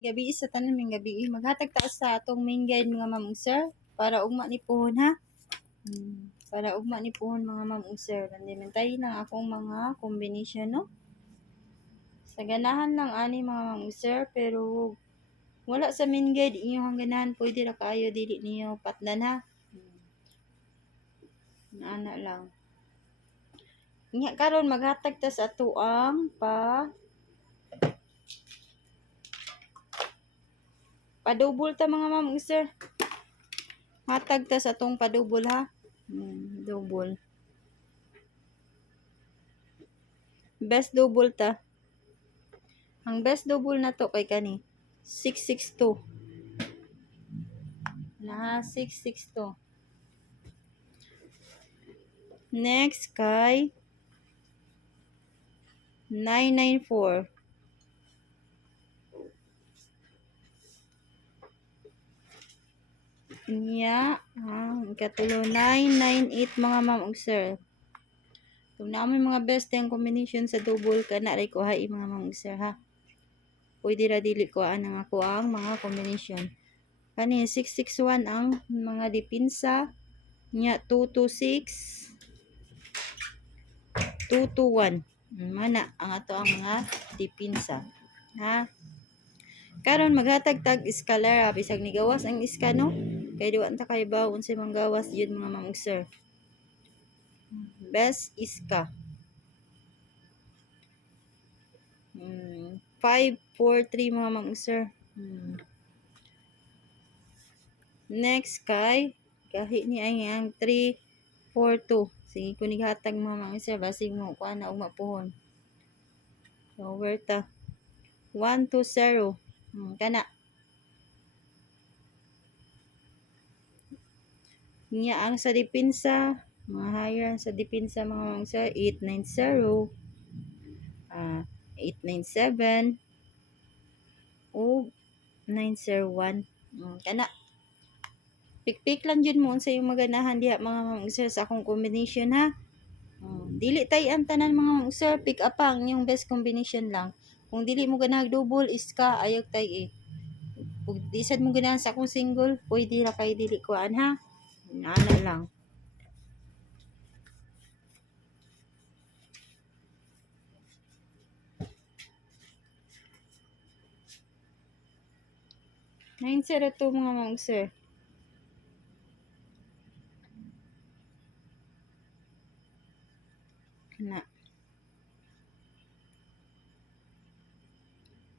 Gabi sa tanan ming gabi maghatag taas sa atong main guide mga ma'am sir para ugma ni puhon ha. Para ugma ni puhon mga ma'am sir. Nandimantay lang akong mga combination no. Sa ganahan lang ani mga ma'am sir pero wala sa main guide inyong ganahan pwede ra kaayo dili niyo patdan ha. Ana lang. Nya karon maghatag ta sa ato ang padubol ta mga ma'am sir. Hatag ta sa atong padubol ha. Double. Best double ta. Ang best double na to kay kani 662. Na 662. Next kay 994. Nya, katulo 998 mga ma'am ug sir. Kung naman mga best yung combination sa double kana ray ko hay mga ma'am ug sir ha. Pwede ra dili ko ang ako ang mga combination. Kani 661 ang mga dipinsa nya 226 221. Mana ang ato ang mga dipinsa ha. Karon maghatag tag iskalar bisag ni gawas ang iska no. Kay diwa ta kay ba unsay manggawas jud mga ma'am ug sir. Best iska. 543 mga ma'am ug sir. Next kay kahi ni ay ang 342. Sige ko nighatag mga ma'am ug sir basig mo kuan na ug mapuhon. So where ta 120. Kana niya ang sa dipinsa mga higher sa dipinsa mga ma'am ug sir 890 897 o 901. Kana pikpik lang jud mo unsa yung maganahan diha mga ma'am ug sir sa akong combination ha. Dili tay ang tanan mga ma'am ug sir, pick up ang yung best combination lang. Kung dili mo ganahan double iska ayaw tay Kung di sad mo ganahan sa akong single, pwede ra kay dili kuan ha. Ana lang. Nine zero two mga ma'am ug sir. Kana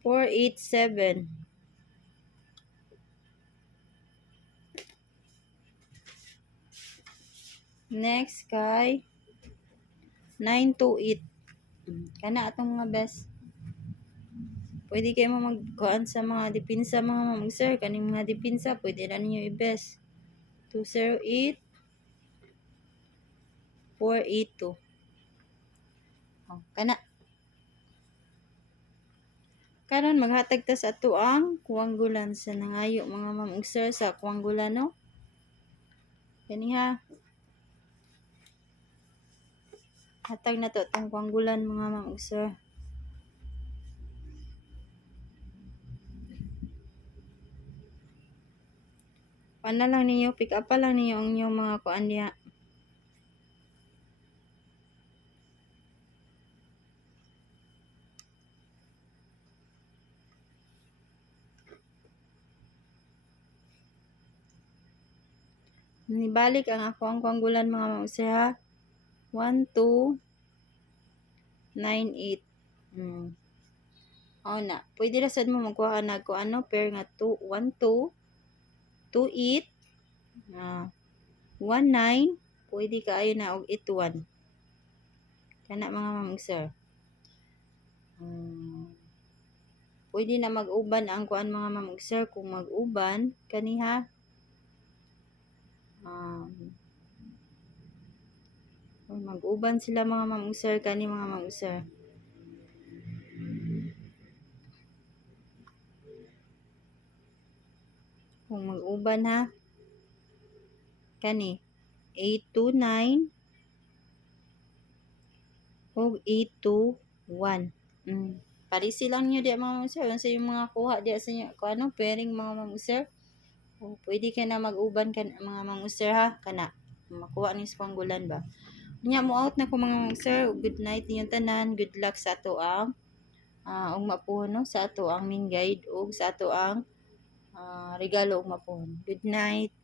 487. Next kay 928. Kana atong mga best. Pwede kayo magkuan sa mga dipinsa mga ma'am ug sir, kaning mga dipinsa pwede ra ninyo i-best. 208 482. Kana karon maghatag ta sa ato ang kuwanggulan sa nangayo mga ma'am ug sir sa kuwanggulan no. Kani ha. Hatag na to tong kuwanggulan mga ma'am ug sir. Pana lang ninyo, pick up pa lang ninyo ang inyong mga kuan diha. Nibalik ang ako ang kuwanggulan mga ma'am ug sir ha. 1298. Na. Pwede ra sad mo magkuha na ko ano pair nga 2 1 2 28 19 pwede kaayo na og 81. Kana mga ma'am ug sir. Pwede na mag-uban ang kuan mga ma'am ug sir kung mag-uban kani ha. Mag-uban sila mga ma'am ug sir kani mga ma'am ug sir. Kung mag-uban ha. Kani 829 o 821. Parisi lang nyo di mga sir. Sa yung mga kuha di sa inyo, kung ano, pairing mga sir. O, pwede ka na mag-uban ka mga sir ha. Kana, makuha ni sa panggulan ba. Nya mo out na ko mga sir. Good night ninyong tanan. Good luck sa ato ang ug mapuhon no? Sa ato ang main guide ug sa ato ang regalo ug mapuhon. Good night.